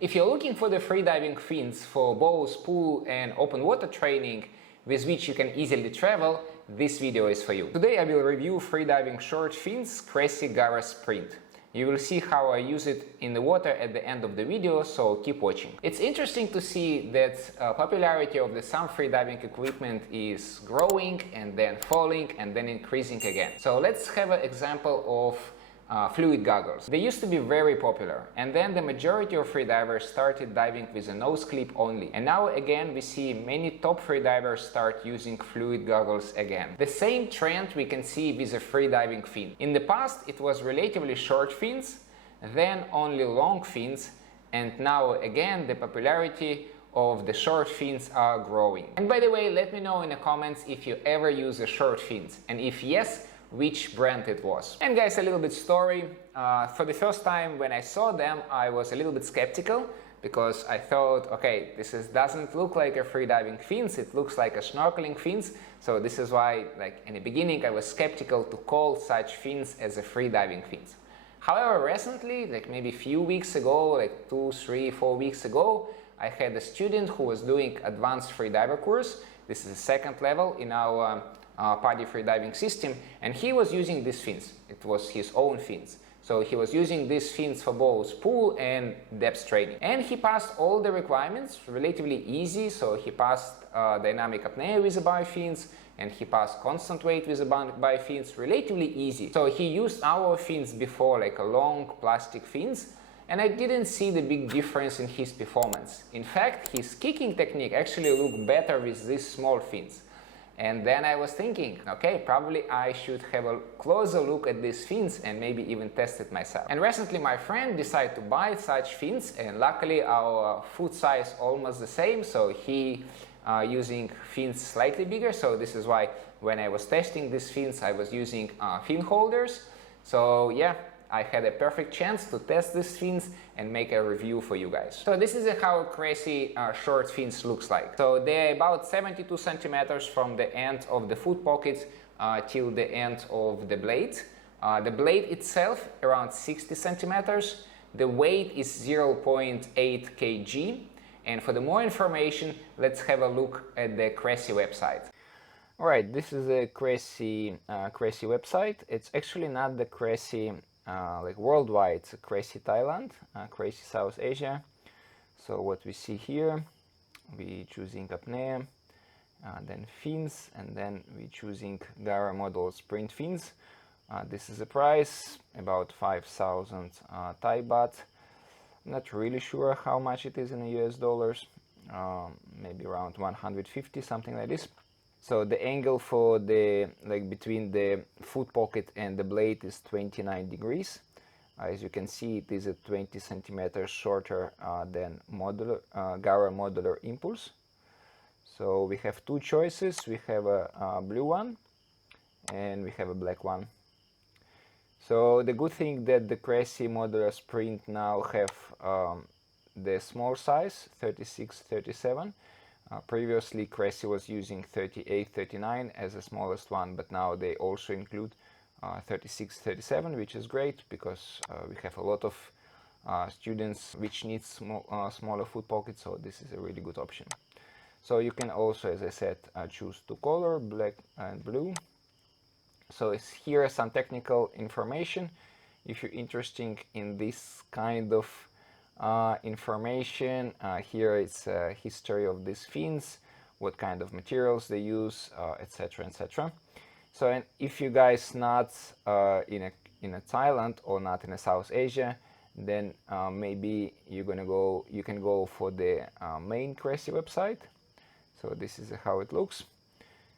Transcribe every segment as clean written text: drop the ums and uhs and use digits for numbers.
If you're looking for the freediving fins for both pool and open water training with which you can easily travel, this video is for you. Today I will review freediving short fins Cressi Gara Sprint. You will see how I use it in the water at the end of the video, so keep watching. It's interesting to see that popularity of the some freediving equipment is growing and then falling and then increasing again. So let's have an example of fluid goggles. They used to be very popular, and then the majority of freedivers started diving with a nose clip only. And now again we see many top freedivers start using fluid goggles again. The same trend we can see with a freediving fin. In the past it was relatively short fins, then only long fins, and now again the popularity of the short fins are growing. And by the way, let me know in the comments if you ever use a short fins, and if yes, which brand it was. And guys, a little bit story. For the first time when I saw them, I was a little bit skeptical because I thought, okay, doesn't look like a freediving fins, it looks like a snorkeling fins. So this is why, like in the beginning, I was skeptical to call such fins as a freediving fins. However, recently, like maybe a few weeks ago, like 2, 3, 4 weeks ago, I had a student who was doing advanced freediver course. This is the second level in our PADI freediving system, and he was using these fins. It was his own fins. So he was using these fins for both pool and depth training. And he passed all the requirements relatively easy. So he passed dynamic apnea with the biofins, and he passed constant weight with the biofins relatively easy. So he used our fins before, like a long plastic fins, and I didn't see the big difference in his performance. In fact, his kicking technique actually looked better with these small fins. And then I was thinking, okay, probably I should have a closer look at these fins and maybe even test it myself. And recently my friend decided to buy such fins, and luckily our foot size almost the same, so he using fins slightly bigger. So this is why when I was testing these fins, I was using fin holders. So yeah, I had a perfect chance to test these fins and make a review for you guys. So this is how Cressi short fins looks like. So they're about 72 centimeters from the end of the foot pocket till the end of the blade. The blade itself around 60 centimeters. The weight is 0.8 kg. And for the more information, let's have a look at the Cressi website. Alright, this is the Cressi website. It's actually not the Cressi like worldwide, it's Cressi Thailand, Cressi South Asia. So what we see here, we choosing apnea, then fins, and then we choosing Gara model sprint fins. This is the price, about 5,000 Thai baht. Not really sure how much it is in US dollars, maybe around 150, something like this. So the angle for the, like between the foot pocket and the blade is 29 degrees. As you can see, it is 20 centimeters shorter than Gara modular impulse. So we have two choices. We have a blue one and we have a black one. So the good thing that the Cressi modular sprint now have the small size, 36, 37. Previously Cressi was using 38, 39 as the smallest one, but now they also include 36, 37, which is great because we have a lot of students which need smaller foot pockets, so this is a really good option. So you can also, as I said, choose two color, black and blue. So it's here some technical information. If you're interested in this kind of information, here it's a history of these fins, what kind of materials they use, etc, etc. So, and if you guys not in a Thailand or not in a South Asia, then maybe you can go for the main Cressi website. So this is how it looks.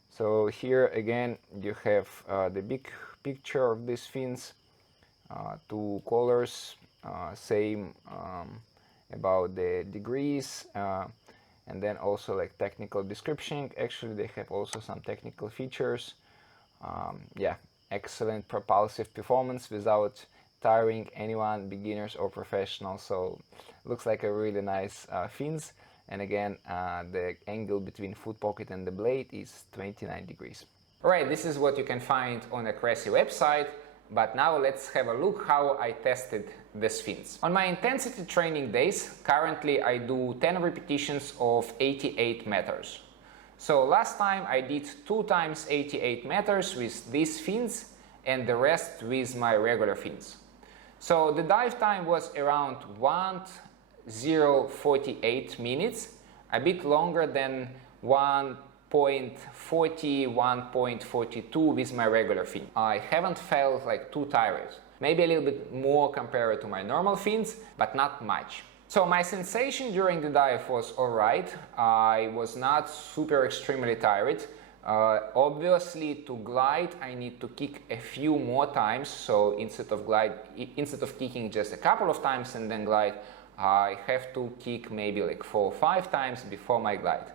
So here again you have the big picture of these fins, two colors, same about the degrees, and then also like technical description. Actually they have also some technical features. Yeah, excellent propulsive performance without tiring anyone, beginners or professionals. So looks like a really nice fins. And again, the angle between foot pocket and the blade is 29 degrees. Alright, this is what you can find on the Cressi website. but now let's have a look how I tested the fins. On my intensity training days, currently I do 10 repetitions of 88 meters. So last time I did 2 times 88 meters with these fins and the rest with my regular fins. So the dive time was around 1:048 minutes, a bit longer than 1:40, 1:42 with my regular fin. I haven't felt like too tired. Maybe a little bit more compared to my normal fins, but not much. So my sensation during the dive was alright. I was not super extremely tired. Obviously, to glide I need to kick a few more times, so instead of kicking just a couple of times and then glide, I have to kick maybe like 4 or 5 times before my glide.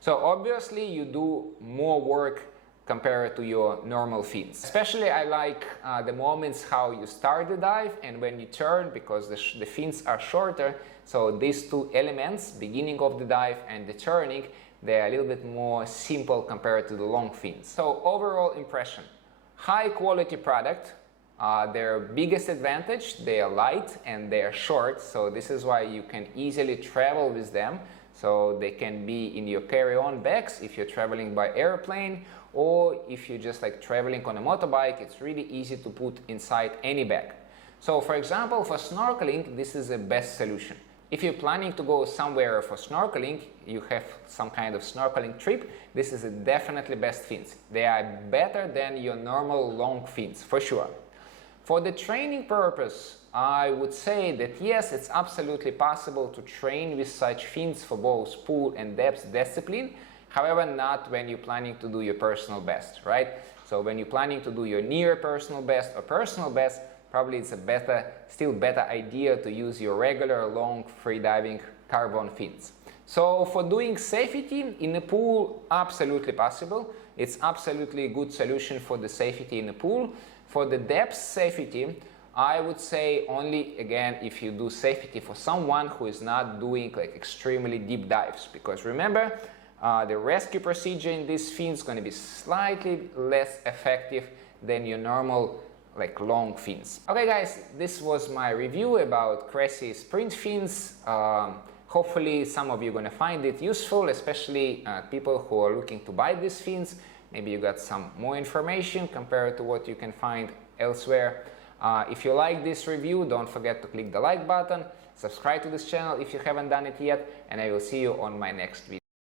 So obviously you do more work compared to your normal fins. Especially I like the moments how you start the dive and when you turn, because the fins are shorter, so these two elements, beginning of the dive and the turning, they are a little bit more simple compared to the long fins. So overall impression, high quality product. Their biggest advantage, they are light and they are short, so this is why you can easily travel with them. So they can be in your carry-on bags if you're traveling by airplane, or if you're just like traveling on a motorbike, it's really easy to put inside any bag. So for example, for snorkeling, this is the best solution. If you're planning to go somewhere for snorkeling, you have some kind of snorkeling trip, this is definitely best fins. They are better than your normal long fins, for sure. For the training purpose, I would say that yes, it's absolutely possible to train with such fins for both pool and depth discipline. However, not when you're planning to do your personal best, right? So when you're planning to do your near personal best or personal best, probably it's still better idea to use your regular long freediving carbon fins. So for doing safety in the pool, absolutely possible. It's absolutely a good solution for the safety in the pool. For the depth safety, I would say only, again, if you do safety for someone who is not doing like extremely deep dives, because remember, the rescue procedure in these fins is going to be slightly less effective than your normal like long fins. Okay guys, this was my review about Cressi Sprint fins. Hopefully some of you are going to find it useful, especially people who are looking to buy these fins. Maybe you got some more information compared to what you can find elsewhere. If you like this review, don't forget to click the like button, subscribe to this channel if you haven't done it yet, and I will see you on my next video.